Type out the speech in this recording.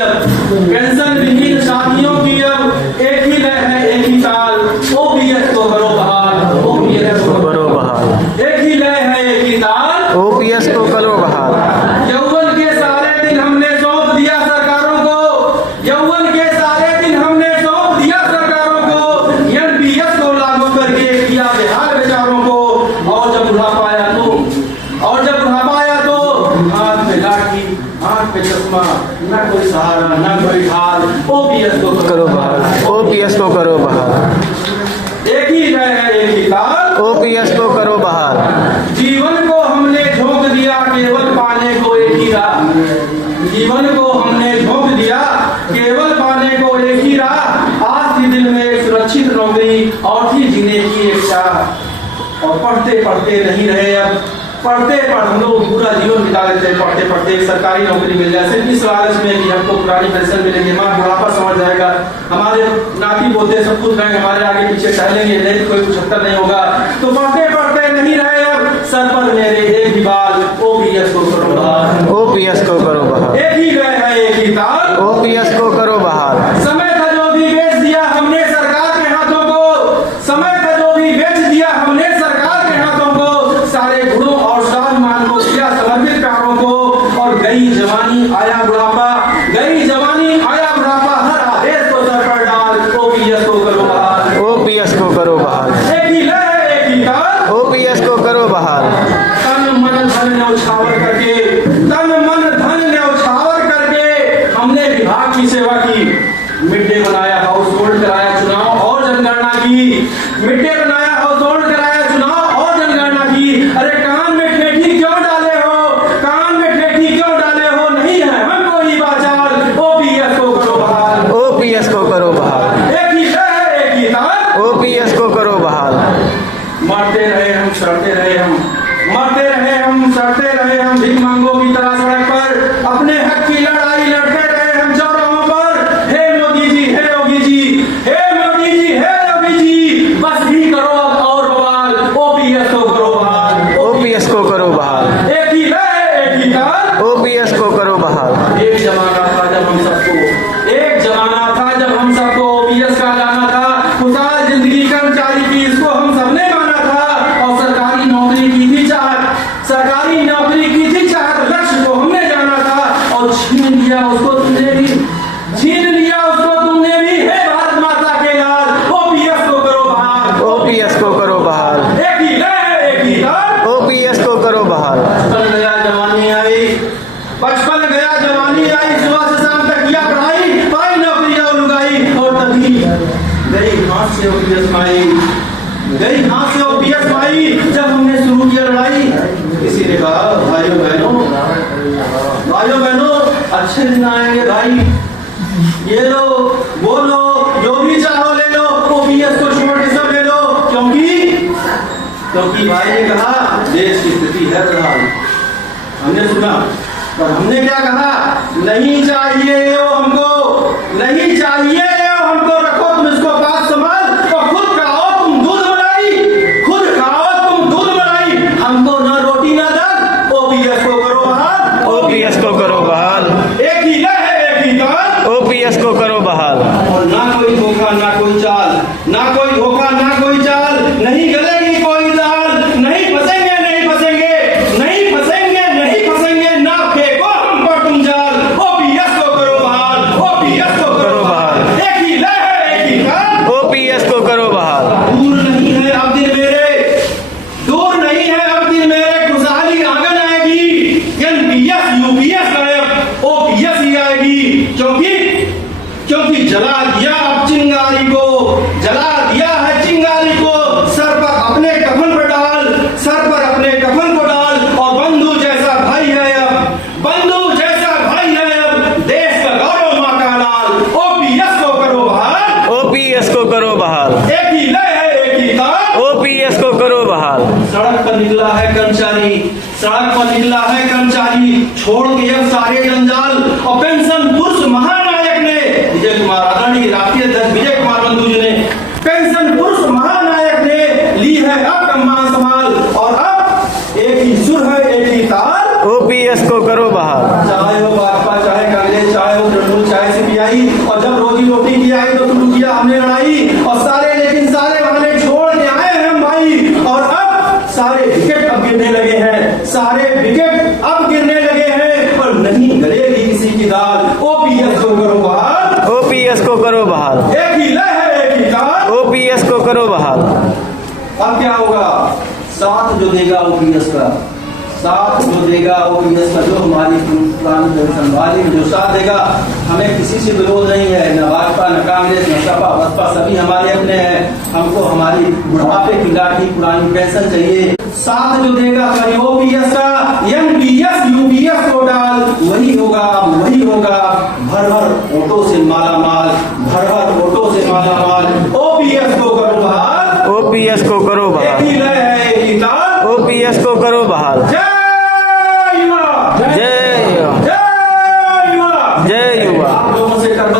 Pension विहीन साथियों की अब एक ही लय है, एक ही ताल। ओपीएस को करो बहाल, ओपीएस को करो बहाल। एक ही लय है, एक ही ताल। ओपीएस को करो बहाल। यौवन के सारे दिन हमने सौंप दिया सरकारों को, यौवन के सारे दिन हमने सौंप दिया सरकारों को। एनपीएस को लागू करके किया बेहाल बेचारों को। और जब बुढ़ापा आया तो हाथ में लाठी, आंख पे चश्मा, न कोई सहारा, न कोई ढाल। ओपीएस को करो बहाल। ओपीएस को करो बहाल। एक ही है, एक ही ताल। ओपीएस को करो बहाल। जीवन को हमने झोंक दिया केवल पाने को एक ही राह। जीवन को हमने झोंक दिया केवल पाने को एक ही राह। आज थी दिल में एक सुरक्षित नौकरी और थी जीने की एक चाह। और पढ़ते पढ़ते नहीं रहे अब, पढ़ते हम लोग पूरा जीवन बिता लेते हैं पढ़ते पढ़ते। सरकारी नौकरी मिल जाए सिर्फ इस लालच में कि हमको पुरानी पेंशन मिलेगी, हमारा बुढ़ापा समझ जाएगा, हमारे नाती पोते सब कुछ रहेंगे, हमारे आगे पीछे टहलेंगे, नहीं कोई 75 नहीं होगा। तो पढ़ते पढ़ते नहीं रहे अब, सर पर मेरे एक ही बाल। ओपीएस को करो बहाल। ओपीएस को करो बहाल। एक ही लय है, एक ही ताल। ओपीएस को करो बहाल। समय था जो भी बेच दिया हमने सरकार के हाथों को, समय था जो भी बेच दिया हमने सरकार के हाथों को। सारे गुणों और स्वाभिमान को किया समर्पित प्यारों को। और गई जवानी आया बुढ़ापा, गई जवानी आया बुढ़ापा, हर आदेश को सर पर डाल। ओपीएस को करो बहाल। ओपीएस को करो बहाल। एक ही लय है, एक ही ताल। ओपीएस को करो बहाल। तन मन धन न्यौछावर करके, तन मन धन न्यौछावर करके हमने विभाग की सेवा की। मिड डे बनाया, हाउस होल्ड कराया, चुनाव और जनगणना की। मिड डे बनाया, हाउस होल्ड कराया, चुनाव और जनगणना की। अरे कान में ठेठी क्यों डाले हो, कान में ठेठी क्यों डाले हो, नहीं है हमको ही बाचाल। ओपीएस को करो बहाल। ओपीएस को करो बहाल। एक ही लय, एक ही ताल। ओपीएस को करो बहाल। मरते रहे हम, सड़ते रहे हम, मरते रहे हम, सड़ते रहे हम, भीख मांगों की तरह सड़क पर अपने हक की लड़ाई लड़ते रहे हम चौराहों पर। हे मोदी जी, हे योगी जी, हे मोदी जी, हे योगी जी, बस भी करो अब और बवाल। ओपीएस को करो बहाल। ओपीएस को करो बहाल। एक ही लय, एक ही ताल। ओपीएस को करो बहाल। एक जमाना था जब हम सबको, एक जमाना था जब हम सबको ओपीएस का जाना था। खुशहाल जिंदगी कर्मचारी की इसको हम सबने माना था। और सरकारी नौकरी की थी चाहत, सरकारी नौकरी की थी चाहत, लक्ष्य को हमने जाना था। और छीन लिया उसको तुमने भी, छीन लिया उसको तुमने भी। हे भारत माता के लाल। ओपीएस को करो बहाल। ओपीएस को करो बहाल। एक ही लय, एक ही ताल। ओपीएस को करो बहाल। बचपन गया जवानी आई, बचपन गया जवानी आई, सुबह से शाम तक किया पढ़ाई, पाई नौकरी और लुगाई। और तभी गई हाथ से ओपीएस माई, गई हाथ से ओपीएस माई। जब हमने शुरू किया लड़ाई, किसी ने कहा भाइयों बहनों, भाइयों बहनों अच्छे दिन आएंगे भाई, ये लो वो लो, जो भी चाहो ले लो, ओपीएस को छोड़ के सब ले लो। क्योंकि भाई ने कहा देश की स्थिति है बदहाल। हमने सुना, पर हमने क्या कहा, नहीं चाहिए वो हमको, नहीं चाहिए वो हमको, रखो तुम इसको पास संभाल। तो खुद खाओ तुम दूध मलाई, खुद खाओ तुम दूध मलाई, हमको ना रोटी ना दाल। ओपीएस को करो बहाल। ओपीएस को करो बहाल। एक ही लय है, एक ही ताल। ओपीएस को करो बहाल। और ना कोई धोखा ना कोई चाल, ना कोई धोखा ना कोई चाल, नहीं गलेगी कोई दाल, नहीं फंसेंगे नहीं फंसेंगे, नहीं फंसेंगे नहीं फंसेंगे, ना फेंको हम पर तुम जाल। ओपीएस को करो बहाल। ओपीएस को करो बहाल। एक ही लय है, एक ही ताल। ओपीएस को करो बहाल। दूर नहीं है अब दिन मेरे, दूर नहीं है अब दिन मेरे, खुशहाली आंगन आएगी। एनपीएस यूपीएस गायब, ओपीएस ही आएगी। क्योंकि जला दिया अब चिंगारी को, जला दिया है चिंगारी को। सर पर अपने कफन पर डाल, सर पर अपने कफन को डाल। और बंधु जैसा भाई है अब, बंधु जैसा भाई है अब, देश का गौरव मां का लाल। ओपीएस को करो बहाल। ओपीएस को करो बहाल। एक ही लय है, एक ही ताल। ओपीएस को करो बहाल। सड़क पर निकला है कर्मचारी, सड़क पर निकला है कर्मचारी, छोड़ के अब सारे जंजाल। और पेंशन पुरुष महानायक ने, विजय कुमार आदरणीय राष्ट्रीय अध्यक्ष विजय कुमार बंधु जी ने आई, और जब रोजी रोटी की आई तो शुरू किया हमने लड़ाई, और सारे लेकिन सारे बहाने छोड़ के आए हैं भाई। और अब सारे विकेट अब गिरने लगे हैं, सारे विकेट अब गिरने लगे हैं, पर नहीं गलेगी किसी की दाल। ओपीएस को करो बहाल, ओपीएस को करो बहाल, एक ही लय है एक ही ताल। ओपीएस को करो बहाल। अब क्या होगा? साथ जो देगा ओपीएस का, साथ जो देगा ओपीएस का, जो हमारी पुरानी पेंशन वाली जो साथ देगा, हमें किसी से विरोध नहीं है, न भाजपा न कांग्रेस न सपा बसपा, सभी हमारे अपने हैं। हमको हमारी बुढ़ापे की लाठी पुरानी पेंशन चाहिए। साथ जो देगा ओपीएस का, एमपीएस यूपीएस को डाल, वही होगा वही होगा, भर भर वोटों से माला माल, भर भर वोटों से माला माल। ओपीएस को करो बहाल, ओपीएस को करो एक बहाल, ही लय है एक ही ताल। ओपीएस को करो बहाल। जय युवा, जय युवा, जय युवा, जय युवा। आप लोगों से कर